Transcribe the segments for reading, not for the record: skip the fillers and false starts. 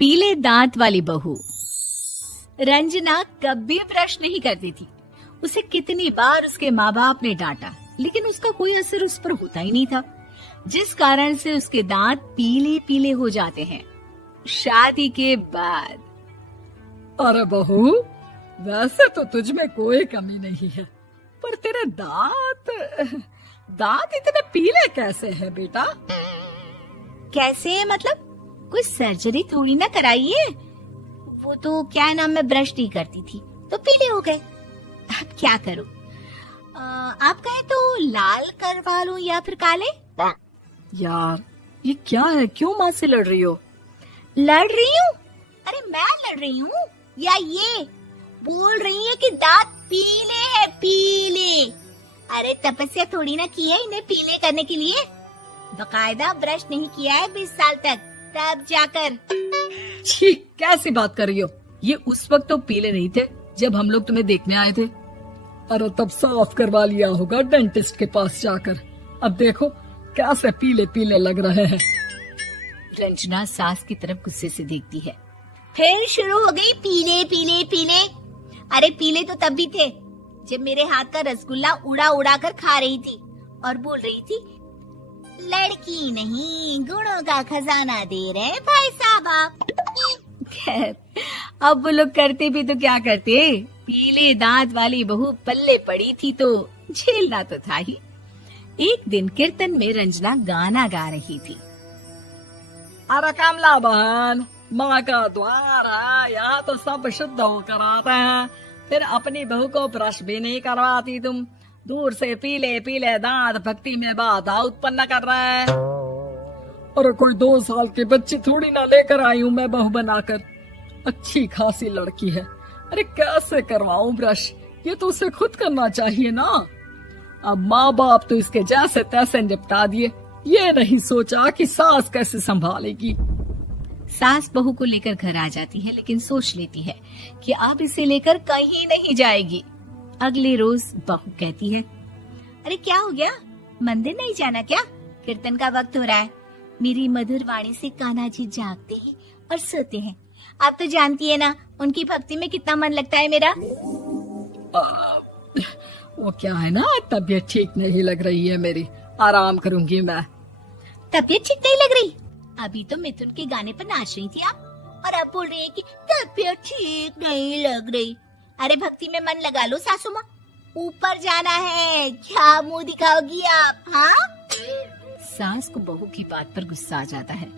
पीले दांत वाली बहू। रंजना कभी ब्रश नहीं करती थी। उसे कितनी बार उसके माँ बाप ने डांटा, लेकिन उसका कोई असर उस पर होता ही नहीं था, जिस कारण से उसके दांत पीले पीले हो जाते हैं। शादी के बाद। अरे बहू, वैसे तो तुझ में कोई कमी नहीं है, पर तेरे दांत इतने पीले कैसे हैं बेटा? कैसे मतलब? कोई सर्जरी थोड़ी ना कराई है। वो तो क्या नाम, मैं ब्रश नहीं करती थी तो पीले हो गए। अब क्या करूं? आप कहें तो लाल करवा लूं या फिर काले? यार ये क्या है, क्यों माँ से लड़ रही हो? लड़ रही हूँ? अरे मैं लड़ रही हूँ या ये बोल रही है कि दांत पीले है, पीले। अरे तपस्या थोड़ी ना की है इन्हें पीले करने के लिए। बकायदा ब्रश नहीं किया है 20 साल तक, तब जाकर। छी, कैसी बात कर रही हो? ये उस वक्त तो पीले नहीं थे जब हम लोग तुम्हें देखने आए थे। अरे तब साफ करवा लिया होगा डेंटिस्ट के पास जाकर। अब देखो कैसे पीले पीले लग रहे हैं। रंजना सास की तरफ गुस्से से देखती है। फिर शुरू हो गई पीले पीले पीले। अरे पीले तो तब भी थे जब मेरे हाथ का रसगुल्ला उड़ा उड़ा कर खा रही थी और बोल रही थी, लड़की नहीं गुणों का खजाना दे रहे भाई साहब आप। खैर, अब वो लोग करते भी तो क्या करते, पीले दांत वाली बहू पल्ले पड़ी थी तो झेलना तो था ही। एक दिन कीर्तन में रंजना गाना गा रही थी। अरे कमला बहन, माँ का द्वार है, यहाँ तो सब शुद्ध होकर आते हैं, फिर अपनी बहू को ब्रश भी नहीं करवाती तुम। दूर से पीले पीले दांत भक्ति में बाधा उत्पन्न कर रहे हैं। अरे कोई 2 साल के बच्चे थोड़ी ना लेकर आई हूँ मैं बहू बनाकर। अच्छी खासी लड़की है, अरे कैसे करवाऊं ब्रश? ये तो उसे खुद करना चाहिए ना। अब माँ बाप तो इसके जैसे तैसे निपटा दिए, ये नहीं सोचा कि सास कैसे संभालेगी। सास बहू को लेकर घर आ जाती है, लेकिन सोच लेती है कि अब इसे लेकर कहीं नहीं जाएगी। अगले रोज बहू कहती है, अरे क्या हो गया, मंदिर नहीं जाना क्या? कीर्तन का वक्त हो रहा है। मेरी मधुर वाणी से कान्हा जी जागते हैं और सोते हैं। आप तो जानती है ना उनकी भक्ति में कितना मन लगता है मेरा। वो क्या है ना, तबीयत ठीक नहीं लग रही है मेरी, आराम करूंगी मैं। तबीयत ठीक नहीं लग रही? अभी तो मिथुन के गाने पर नाच रही थी आप, और अब बोल रही है कि तबीयत ठीक नहीं लग रही। अरे भक्ति में मन लगा लो सासू माँ, ऊपर जाना है, क्या मुंह दिखाओगी आप? हाँ? सास को बहू की बात पर गुस्सा आ जाता है।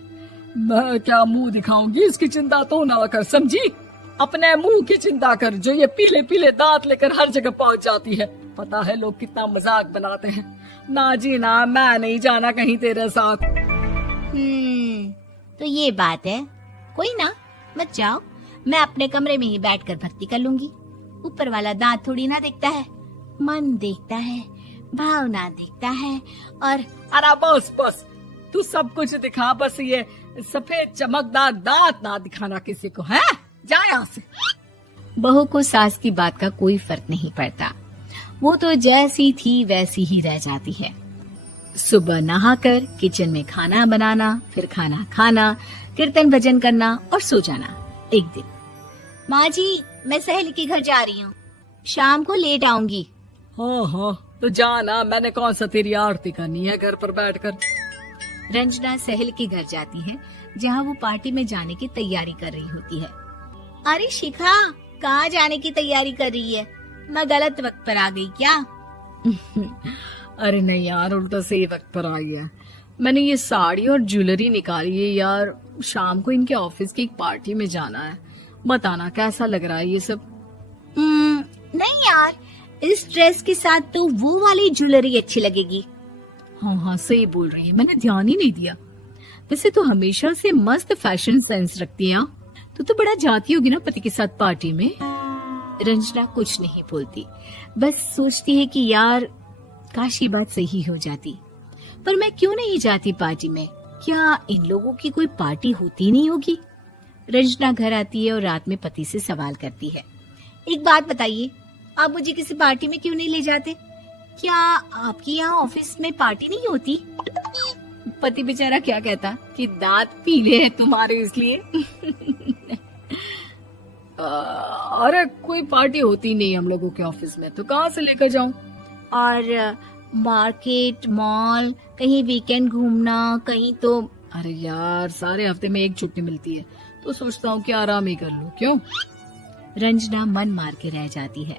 मैं क्या मुंह दिखाऊंगी, इसकी चिंता तो ना कर, समझी? अपने मुंह की चिंता कर, जो ये पीले पीले दांत लेकर हर जगह पहुंच जाती है। पता है लोग कितना मजाक बनाते हैं। ना जी ना, मैं नहीं जाना कहीं तेरे साथ। तो ये बात है। कोई ना, मत जाओ, मैं अपने कमरे में ही बैठकर भक्ति कर लूंगी। ऊपर वाला दांत थोड़ी ना देखता है, मन देखता है, भावना देखता है। और अरे बस बस, तू सब कुछ दिखा, बस ये सफेद चमकदार दांत ना दिखाना किसी को, है? जा यहाँ से। बहू को सास की बात का कोई फर्क नहीं पड़ता, वो तो जैसी थी वैसी ही रह जाती है। सुबह नहाकर किचन में खाना बनाना, फिर खाना खाना, कीर्तन भजन करना और सो जाना। एक दिन, माँ जी मैं सहेली के घर जा रही हूँ, शाम को लेट आऊंगी। हाँ हाँ तो जाना, मैंने कौन सा तेरी आरती करनी है घर पर बैठकर। रंजना सहेली के घर जाती है, जहाँ वो पार्टी में जाने की तैयारी कर रही होती है। अरे शिखा, कहाँ जाने की तैयारी कर रही है? मैं गलत वक्त पर आ गई क्या? अरे नहीं यार, उल्टा सही वक्त पर आ गया। मैंने ये साड़ी और ज्वेलरी निकाली है यार, शाम को इनके ऑफिस की एक पार्टी में जाना है। बताना कैसा लग रहा है ये सब? नहीं यार, इस ड्रेस के साथ तो वो वाली ज्वेलरी अच्छी लगेगी। हाँ हाँ सही बोल रही है, मैंने ध्यान ही नहीं दिया। वैसे तो हमेशा से मस्त फैशन सेंस रखती है। तो बड़ा जाती होगी ना पति के साथ पार्टी में। रंजना कुछ नहीं बोलती, बस सोचती है कि यार काश ये बात सही हो जाती, पर मैं क्यों नहीं जाती पार्टी में? क्या इन लोगों की कोई पार्टी होती नहीं होगी? रंजना घर आती है और रात में पति से सवाल करती है, एक बात बताइए, आप मुझे किसी पार्टी में क्यों नहीं ले जाते? क्या आपकी यहाँ ऑफिस में पार्टी नहीं होती? पति बेचारा क्या कहता कि दांत पीले हैं तुम्हारे इसलिए। अरे कोई पार्टी होती नहीं हम लोगों के ऑफिस में, तो कहाँ से लेकर जाऊं? और मार्केट, मॉल, कहीं वीकेंड घूमना, कहीं तो। अरे यार सारे हफ्ते में एक छुट्टी मिलती है, तो सोचता हूँ कि आराम ही कर लूं। क्यों? रंजना मन मार के रह जाती है।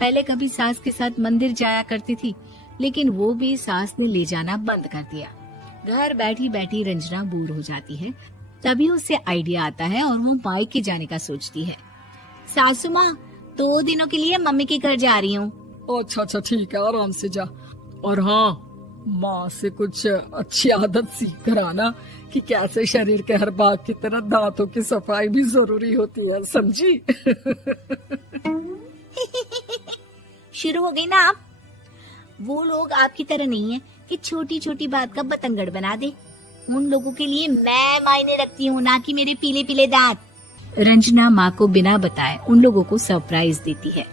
पहले कभी सास के साथ मंदिर जाया करती थी, लेकिन वो भी सास ने ले जाना बंद कर दिया। घर बैठी बैठी रंजना बोर हो जाती है। तभी उसे आइडिया आता है और वो मायके जाने का सोचती है। सासू माँ, 2 दिनों के लिए मम्मी के घर जा रही हूँ। अच्छा ठीक है, आराम से जा। और हाँ, माँ से कुछ अच्छी आदत सीख कर आना कि कैसे शरीर के हर भाग की तरह दांतों की सफाई भी जरूरी होती है, समझी? शुरू हो गई ना आप। वो लोग आपकी तरह नहीं है कि छोटी छोटी बात का बतंगड़ बना दे। उन लोगों के लिए मैं मायने रखती हूँ, ना कि मेरे पीले पीले दांत। रंजना माँ को बिना बताए उन लोगों को सरप्राइज देती है,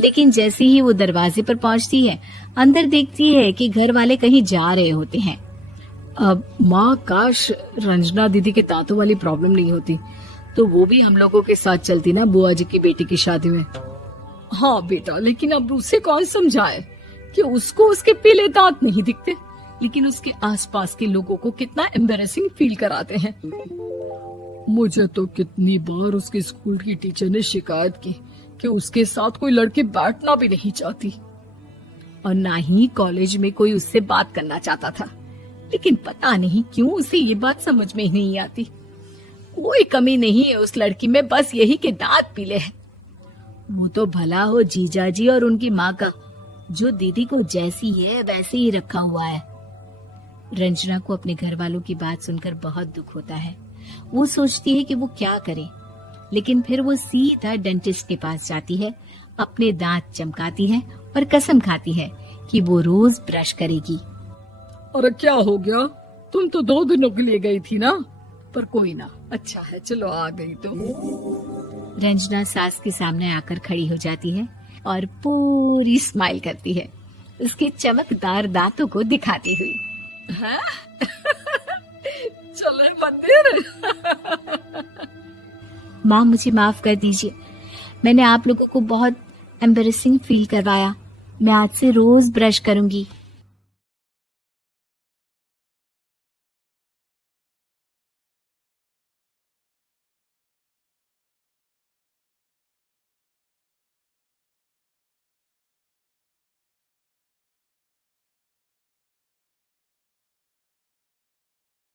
लेकिन जैसे ही वो दरवाजे पर पहुंचती है, अंदर देखती है कि घर वाले कहीं जा रहे होते हैं। अब माँ, काश रंजना दीदी के दांतों वाली प्रॉब्लम नहीं होती, तो वो भी हम लोगों के साथ चलती ना बुआ जी की बेटी की शादी में। हाँ बेटा, लेकिन अब उसे कौन समझाए कि उसको उसके पीले दांत नहीं दिखते, लेकिन उसके आसपास के लोगों को कितना एम्बैरेसिंग फील कराते हैं। मुझे तो कितनी बार उसके स्कूल की टीचर ने शिकायत की कि उसके साथ कोई लड़की बैठना भी नहीं चाहती, और ना ही कॉलेज में कोई उससे बात करना चाहता था। लेकिन पता नहीं क्यों उसे ये बात समझ में ही नहीं आती। कोई कमी नहीं है उस लड़की में, बस यही कि दांत पीले हैं। वो तो भला हो जीजा जी और उनकी माँ का, जो दीदी को जैसी है वैसे ही रखा हुआ है। रंजना को अपने घर वालों की बात सुनकर बहुत दुख होता है। वो सोचती है कि वो क्या करे, लेकिन फिर वो सीधा डेंटिस्ट के पास जाती है, अपने दांत चमकाती है और कसम खाती है कि वो रोज ब्रश करेगी। अरे क्या हो गया? तुम तो 2 दिनों के लिए गई थी ना, पर कोई ना, अच्छा है, चलो आ गई तो। रंजना सास के सामने आकर खड़ी हो जाती है और पूरी स्माइल करती है, उसके चमकदार दांतों को दिखाती हुई। हैं? चले मंदिर। माँ, मुझे माफ कर दीजिए, मैंने आप लोगों को बहुत एम्बैरेसिंग फील करवाया। मैं आज से रोज ब्रश करूंगी।